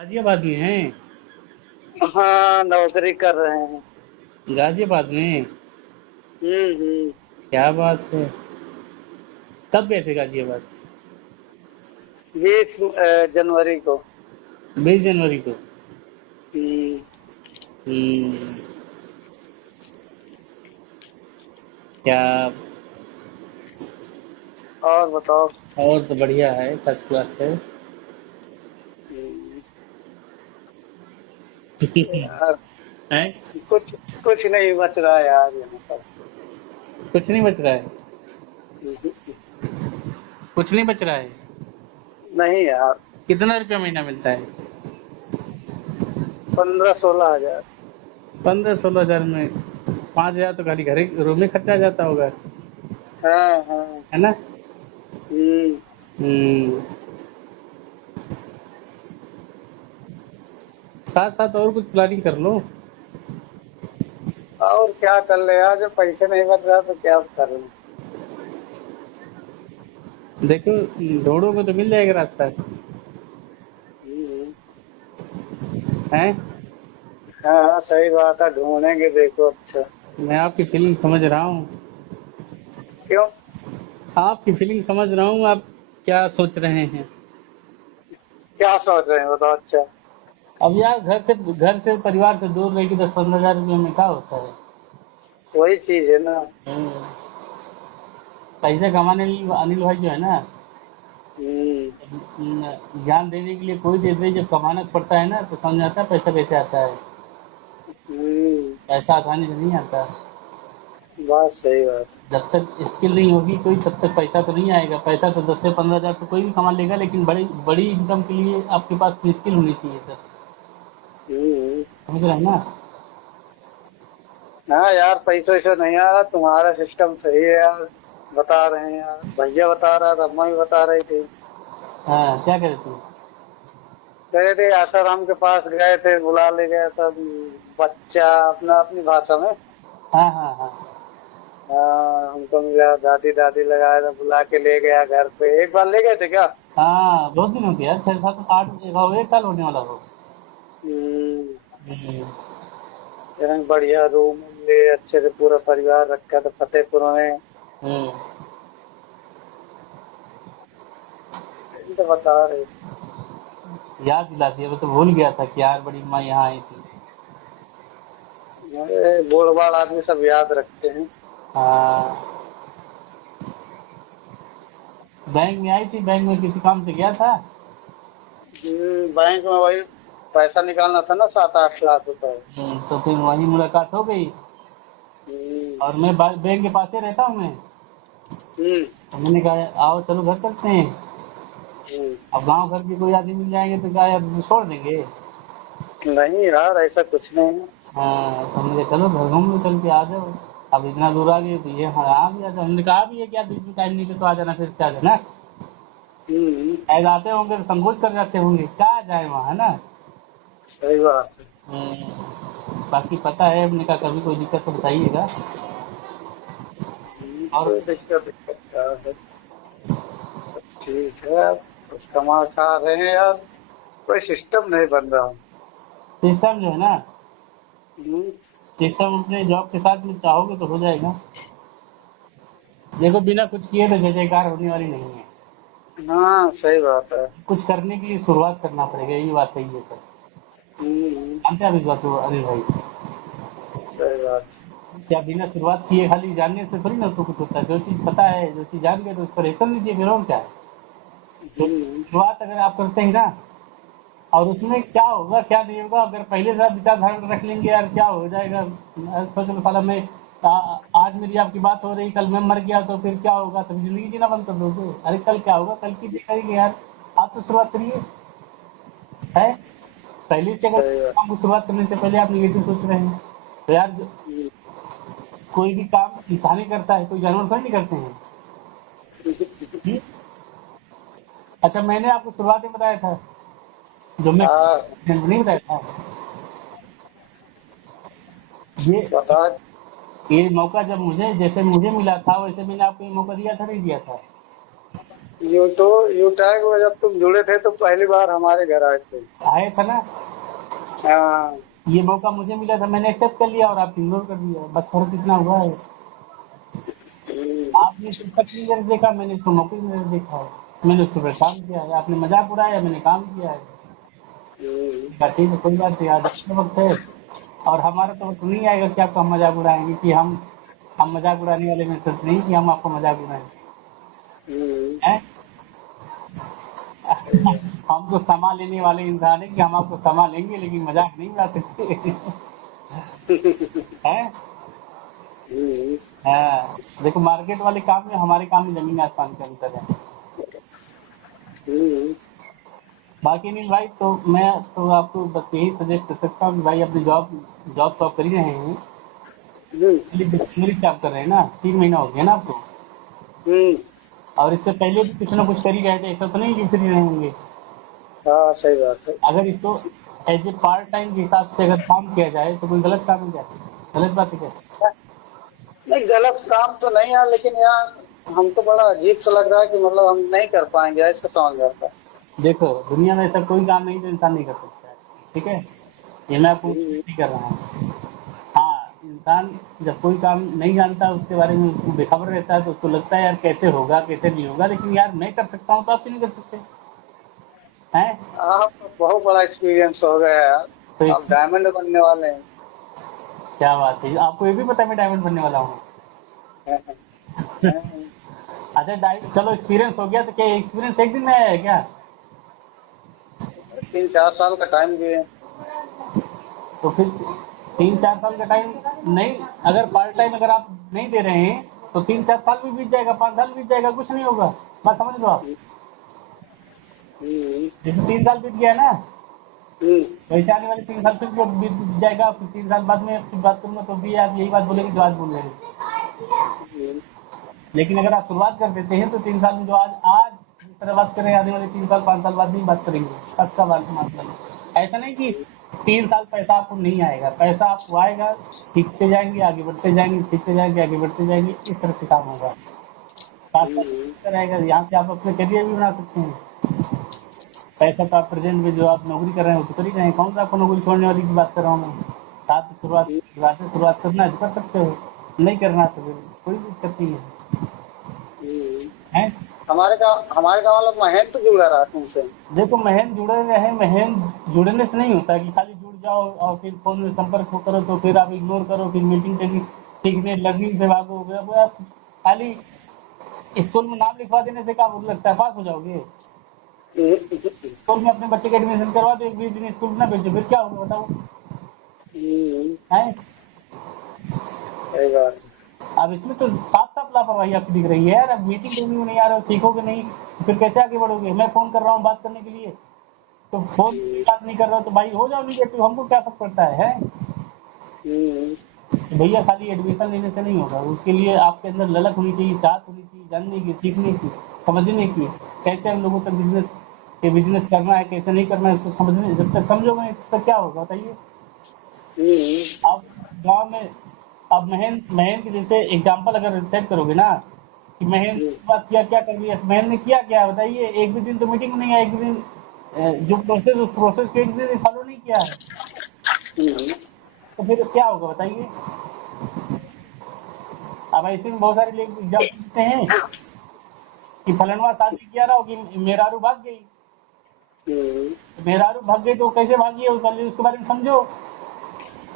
गाजियाबाद में हैं। हाँ, नौकरी कर रहे हैं। गाजियाबाद में। हम्म। क्या बात है। कब गए थे गाजियाबाद? 20 जनवरी को। 20 जनवरी को। हम्म। हम्म। क्या? और बताओ। और तो बढ़िया है, फर्स्ट क्लास है। हम्म, हैं? यार, कुछ कुछ नहीं बच रहा यार यहाँ पर। कुछ नहीं बच रहा है। हम्म, कुछ नहीं बच रहा है। नहीं यार। कितना रुपया महीना मिलता है? 15-16 हजार। 15-16 हजार में 5 हजार तो खाली घर रूम में खर्चा आ जाता होगा। हाँ हाँ। है ना? हम्म। हम्म। साथ साथ और कुछ प्लानिंग कर लो। और क्या कर ले यार, जब पैसे नहीं बच रहा तो क्या कर ले। देखो, ढूंढोगे तो मिल जाएगा रास्ता। हम्म। है। हाँ हाँ, सही बात है, ढूंढेंगे, देखो। अच्छा। मैं आपकी फीलिंग समझ रहा हूँ। क्यों? आपकी फीलिंग समझ रहा हूँ, आप क्या सोच रहे हैं। क्या सोच रहे हैं, बताओ। अच्छा। अब यार घर से परिवार से दूर रह के 10-15 हजार रुपये में क्या होता है। वही चीज है ना। हम्म। पैसे कमाने के लिए अनिल भाई जो है ना, हम्म। ज्ञान देने के लिए कोई दे दे, जब कमाना पड़ता है ना तो समझ आता है पैसा कैसे आता है। हम्म। पैसा आसानी से नहीं आता। बात सही बात। जब तक स्किल नहीं होगी कोई, तब तक पैसा तो नहीं आएगा। पैसा तो 10 से 15 हजार तो कोई भी कमा लेगा, लेकिन बड़ी बड़ी इनकम के लिए आपके पास स्किल होनी चाहिए सर। हम्म। समझ रहे हैं ना? हाँ यार, पैसे वैसे नहीं आ रहा, तुम्हारा सिस्टम सही है यार। बता रहे हैं यार, भैया बता रहा था, अम्मा भी बता रही थी। हाँ, क्या करे तू? कह रहे थे आसाराम के पास गए थे, बुला ले गया था। बच्चा अपना अपनी भाषा में। हाँ हाँ हाँ। हाँ, हमको मिला, दादी दादी लगाया था, बुला के ले गया घर पे। एक बार ले गए थे क्या? हाँ, बहुत दिन हो गया, 6 7 8 एक साल होने वाला हो। हम्म। हम्म। यानी बढ़िया रूम ले, अच्छे से पूरा परिवार रखा था फतेहपुर में। हम्म। ये तो बता रहे याद दिला दिया, मैं तो भूल गया था कि यार बड़ी माँ यहाँ आई थी। थे। अरे, बूढ़ बाल आदमी सब याद रखते हैं। हाँ। बैंक में आई थी, बैंक में किसी काम से गया था। बैंक में वही पैसा निकालना था ना, 7-8 लाख रुपए। तो फिर वहीं मुलाकात हो गई। हम्म। और मैं बैंक के पास ही रहता हूँ मैं। हम्म। तो मैंने कहा आओ चलो घर चलते हैं। हम्म। अब गांव घर के कोई आदमी मिल जाएंगे तो क्या यार छोड़ देंगे। नहीं यार, ऐसा कुछ नहीं है। हाँ, तो हमने कहा चलो घर घूम लो, चल के आ जाओ। अब इतना दूर आ गए तो ये हाँ आ भी जाता। हमने कहा भी है कि यार बीच में टाइम निकले तो आ जाना, फिर से आ जाना। हम्म। शायद आते होंगे तो संकोच कर जाते होंगे, क्या जाए वहाँ, है ना? सही बात है। बाकी पता है, हमने कहा कभी कोई दिक्कत तो बताइएगा। और कोई दिक्कत क्या है। सब ठीक है यार, बस कमा खा रहे हैं यार। कोई सिस्टम नहीं बन रहा। सिस्टम जो है ना, हम्म। सिस्टम अपने जॉब के साथ में चाहोगे तो हो जाएगा। देखो, बिना कुछ किए तो जय जयकार होने वाली नहीं है। हाँ, सही बात है। कुछ करने के लिए शुरुआत करना पड़ेगा, यही बात सही है सर। हम्म। जानते हैं आप इस बात को अनिल भाई? सही बात। क्या बिना शुरुआत किए खाली जानने से थोड़ी ना तो कुछ होता है। जो चीज़ पता है, जो चीज़ जान गए तो उस पर एक्शन लीजिए, फिर और क्या है। तो हम्म। शुरुआत अगर आप करते हैं ना, और उसमें क्या होगा क्या नहीं होगा, अगर पहले से आप विचारधारा रख लेंगे यार क्या हो जाएगा। सोच लो साला मैं आज मेरी आपकी बात हो रही, कल मैं मर गया तो फिर क्या होगा, तब जिंदगी जीना बंद कर दोगे। अरे कल क्या होगा, कल की देखेंगे यार। आप तो शुरुआत करिए। है। पहले से अगर सही बात। काम को शुरुआत करने से पहले आप निगेटिव सोच रहे हैं तो यार हम्म। कोई भी काम इंसान ही करता है, कोई जानवर थोड़ी नहीं करते हैं। हुँ? अच्छा, मैंने आपको शुरुआत में बताया था, जो मैं हाँ, नहीं बताया था। ये बता। ये मौका जब मुझे जैसे मुझे मिला था, वैसे मैंने आपको ये मौका दिया था नहीं दिया था? यूटैग में जब तुम जुड़े थे तो पहली बार हमारे घर आए थे। आए थे ना। हाँ। ये मौका मुझे मिला था, मैंने एक्सेप्ट कर लिया और आप इग्नोर कर दिया, बस फर्क इतना हुआ है। हम्म, आपने इसको तक नहीं देखा, मैंने इसको मौके में देखा है, मैंने उसको पर काम किया है, आपने मजाक उड़ाया, मैंने काम किया है। हम्म, ठीक है, कोई बात नहीं, आज आपका वक्त है और हमारा तो वक्त नहीं आएगा कि आपका हम मजाक उड़ाएंगे, कि हम मजाक उड़ाने वाले में सच नहीं कि हम आपको मजाक उड़ाएं। हम्म, हैं? सही बात। हम तो समा लेने वाले इंसान है कि हम आपको समा लेंगे लेकिन मजाक नहीं उड़ा सकते। हैं? हम्म, हाँ, देखो मार्केट वाले काम में, हमारे काम में जमीन आसमान का अंतर है। हम्म, बाकी नहीं भाई, तो मैं तो आपको बस यही सजेस्ट कर सकता हूँ कि भाई अपनी जॉब जॉब तो आप कर ही रहे हैं, हम्म, दिसंबर आप कर रहे हैं ना, 3 महीना हो गया ना आपको, हम्म, और इससे पहले भी कुछ ना कुछ कर ही रहे थे, ऐसा तो नहीं कि फ्री रहेंगे। हाँ सही बात है। अगर इसको एज ए पार्ट टाइम के हिसाब से अगर काम किया जाए तो कोई गलत काम है क्या? गलत बात है क्या? नहीं, गलत काम तो नहीं है, लेकिन यार हमको बड़ा अजीब सा लग रहा है कि मतलब हम नहीं कर पाएंगे, ऐसा समझ आता है। देखो दुनिया में ऐसा कोई काम नहीं जो इंसान नहीं कर सकता है, ठीक है, ये मैं आपको हम्म, नहीं कर रहा हूँ। हाँ, इंसान जब कोई काम नहीं जानता उसके बारे में, उसको बेखबर रहता है तो उसको लगता है यार कैसे होगा कैसे नहीं होगा, लेकिन यार मैं कर सकता हूँ तो आप क्यों नहीं कर सकते हैं? आपका बहुत बड़ा एक्सपीरियंस हो गया यार। तो आप डायमंड बनने वाले हैं। क्या बात है, आपको ये भी पता है मैं डायमंड बनने वाला हूँ। अच्छा चलो एक्सपीरियंस हो गया, तो क्या एक्सपीरियंस एक दिन में आया है क्या? 3-4 साल का टाइम दिए। तो फिर 3-4 साल का टाइम नहीं, अगर पार्ट टाइम अगर आप नहीं दे रहे हैं तो 3-4 साल भी बीत जाएगा, 5 साल बीत जाएगा, कुछ नहीं होगा। बात समझ लो आप। हम्म, जैसे 3 साल बीत गया ना, हम्म, वैसे आने वाले 3 साल फिर वो बीत जाएगा, फिर 3 साल बाद में आपसे बात करूंगा तो भी आप यही बात बोलेंगे जो आज बोल रहे हैं। हम्म, लेकिन अगर आप शुरुआत कर देते हैं तो 3 साल में जो आज आज जिस तरह बात करें, आने वाले 3 साल 5 साल बाद नहीं बात करेंगे, सबका बात मतलब ऐसा नहीं कि 3 साल पैसा आपको नहीं आएगा, पैसा आपको आएगा, सीखते जाएंगे आगे बढ़ते जाएंगे, सीखते जाएंगे आगे बढ़ते जाएंगे, इस तरह से काम होगा। साथ हम्म, साथ रहेगा, यहाँ से आप अपने करियर भी बना सकते हैं। पैसा तो आप प्रेजेंट में जो आप नौकरी कर रहे हैं वो तो कर ही रहे हैं, कौन सा आपको नौकरी छोड़ने वाली की बात कर रहा हूँ मैं। साथ शुरुआत करना है तो कर सकते हो, नहीं करना तो फिर कोई दिक्कत नहीं हम्म। है। हमारे गाँव वाला महेंद्र तो जुड़ा रहा तुमसे। देखो महेंद्र जुड़े रहे, महेंद्र जुड़ने से नहीं होता कि खाली जुड़ जाओ और फिर फोन में संपर्क करो तो फिर आप इग्नोर करो, फिर मीटिंग टेकिंग सीखने लर्निंग से भागोगे। अब आप खाली स्कूल में नाम लिखवा देने से क्या लगता है पास हो जाओगे? हम्म, स्कूल में अपने बच्चे का एडमिशन करवा दो, 1-2 दिन स्कूल ना भेजो, फिर क्या होगा बताओ? है? सही बात है। अब इसमें तो साफ साफ लापरवाही आपकी दिख रही है यार, अब मीटिंग टेकिंग में नहीं आ रहे हो, सीखोगे नहीं, फिर कैसे आगे बढ़ोगे? मैं फोन कर रहा हूँ बात करने के लिए, तो फोन हम्म, बात नहीं कर रहा हो तो भाई हो जाओ निगेटिव, हमको क्या फर्क पड़ता है? हम्म, भैया खाली एडमिशन लेने से नहीं होगा, उसके लिए आपके अंदर ललक होनी चाहिए, चाहत होनी चाहिए, जानने की, सीखने की, समझने की, कैसे हम लोगों तक बिजनेस करना है, कैसे नहीं करना है, इसको समझने, जब तक समझोगे नहीं तब तक क्या होगा बताइए? हम्म, आप गांव में, अब महेंद्र महेंद्र के जैसे एग्जाम्पल अगर सेट करोगे ना कि महेंद्र हम्म, बात किया क्या कर लिया, महेंद्र ने किया क्या बताइए? एक भी दिन तो मीटिंग में नहीं आया, एक भी दिन जो प्रोसेस उस प्रोसेस को एक भी दिन फॉलो नहीं किया है, हम्म, तो फिर क्या होगा बताइए? अब ऐसे में बहुत सारे लोग एग्जाम्पल देते हैं कि फलनवा शादी किया रहा हो कि मेहरारू भाग गई, हम्म, तो मेहरारू भाग गई तो कैसे भागी है पहले उसके बारे में समझो।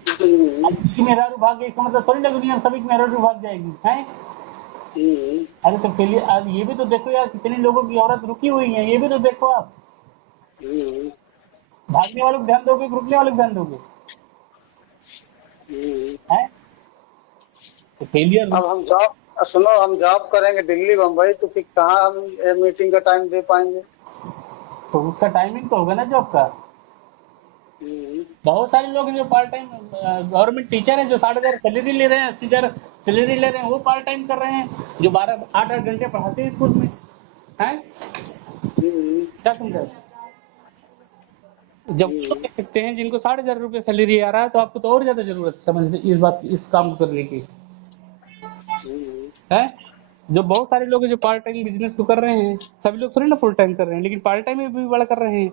अब किसी मेहरारू भाग गई इसका मतलब थोड़ी ना दुनिया में सभी की मेहरारू भाग जाएगी है। हम्म, अरे तो पहले अब ये भी तो देखो यार, कितने लोगों की औरत रुकी हुई है, ये भी तो देखो आप। हम्म, भागने वालों को ध्यान दोगे कि रुकने वालों को ध्यान दोगे? हम्म। है? तो फेलियर, अब सुनो, हम जॉब करेंगे दिल्ली बम्बई, तो फिर कहाँ हम मीटिंग का टाइम दे पाएंगे? तो उसका टाइमिंग तो होगा ना जॉब का। हम्म, बहुत सारे लोग हैं जो पार्ट टाइम गवर्नमेंट टीचर हैं जो 60,000 सैलरी ले रहे हैं, 80,000 सैलरी ले रहे हैं, वो पार्ट टाइम कर रहे हैं, जो 12 8 8 घंटे पढ़ाते हैं स्कूल में। है? हम्म, क्या समझा? जब वो लोग हम्म, कर सकते हैं जिनको 60,000 रुपये सैलरी आ रहा है, तो आपको तो और ज्यादा जरूरत है समझने इस बात इस काम को करने की। हम्म, है? जो बहुत सारे लोग हैं जो पार्ट टाइम बिजनेस को कर रहे हैं, सभी लोग थोड़ी ना फुल टाइम कर रहे हैं, लेकिन पार्ट टाइम में भी बड़ा कर रहे हैं।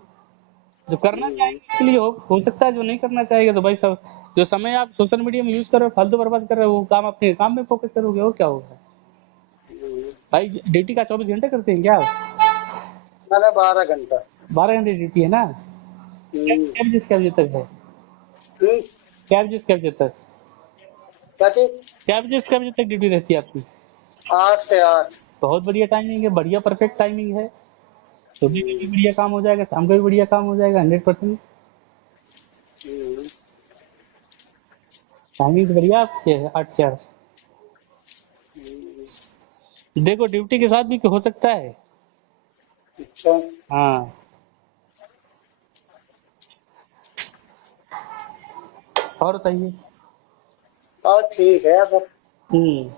जो करना चाहेंगे उसके लिए हो सकता है, जो नहीं करना चाहेगा तो भाई सब, जो समय आप सोशल मीडिया में यूज कर रहे हो, फालतू बर्बाद कर रहे हो, वो काम अपने काम में फोकस करोगे और क्या होगा। भाई ड्यूटी का 24 घंटे करते हैं क्या आप? मैंने 12 घंटा। 12 घंटे ड्यूटी है ना? हम्म, क्या बजे से क्या बजे तक है? हम्म, क्या बजे से क्या बजे तक? क्या चीज? क्या बजे से क्या बजे तक ड्यूटी रहती है आपकी? 8 से 8। बहुत बढ़िया टाइमिंग है, बढ़िया परफेक्ट टाइमिंग है। सुबह का भी बढ़िया काम हो जाएगा, शाम का भी बढ़िया काम हो जाएगा, 100%। हम्म, टाइमिंग तो बढ़िया आपकी है, 8 से 8। हम्म, देखो ड्यूटी के साथ भी हो सकता है। अच्छा। हाँ। और बताइए। और ठीक है सब। हम्म।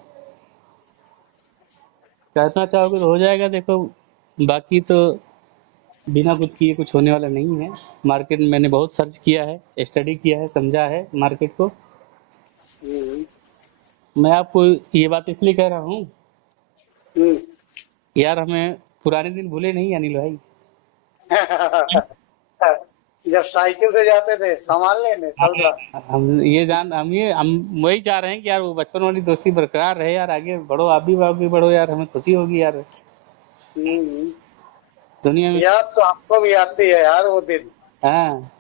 करना चाहोगे तो हो जाएगा, देखो। बाकी तो बिना कुछ किए कुछ होने वाला नहीं है। मार्केट में मैंने बहुत सर्च किया है, स्टडी किया है, समझा है मार्केट को। हम्म, मैं आपको ये बात इसलिए कह रहा हूँ, हम्म। यार हमें पुराने दिन भूले नहीं अनिल भाई। जब साइकिल से जाते थे सामान लेने तब जा। हम वही चाह रहे हैं कि यार वो बचपन वाली दोस्ती बरकरार रहे यार, आगे बढ़ो, आप भी आगे बढ़ो यार, हमें खुशी होगी यार हम्म। दुनिया में। याद तो हमको भी आती है यार वो दिन। हाँ।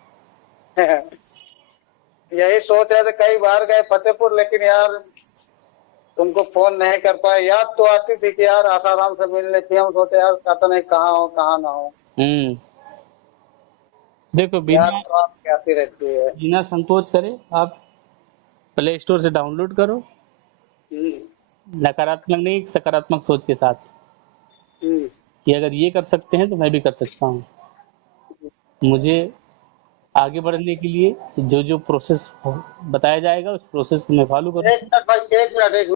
यही सोच रहे थे, कई बार गए फतेहपुर, लेकिन यार तुमको फोन नहीं कर पाए। याद तो आती थी कि यार आसाराम से मिल लेते, हम सोचे यार पता नहीं कहाँ हो कहाँ ना हो। हम्म। देखो याद बिना तो आपकी आती रहती है। बिना संकोच करे आप प्ले स्टोर से डाउनलोड करो। हम्म, नकारात्मक नहीं, एक सकारात्मक सोच के साथ, हम्म, कि अगर ये कर सकते हैं तो मैं भी कर सकता हूँ। मुझे आगे बढ़ने के लिए जो जो प्रोसेस बताया जाएगा उस प्रोसेस को मैं फॉलो करूँ। एक मिनट भाई, एक मिनट, एक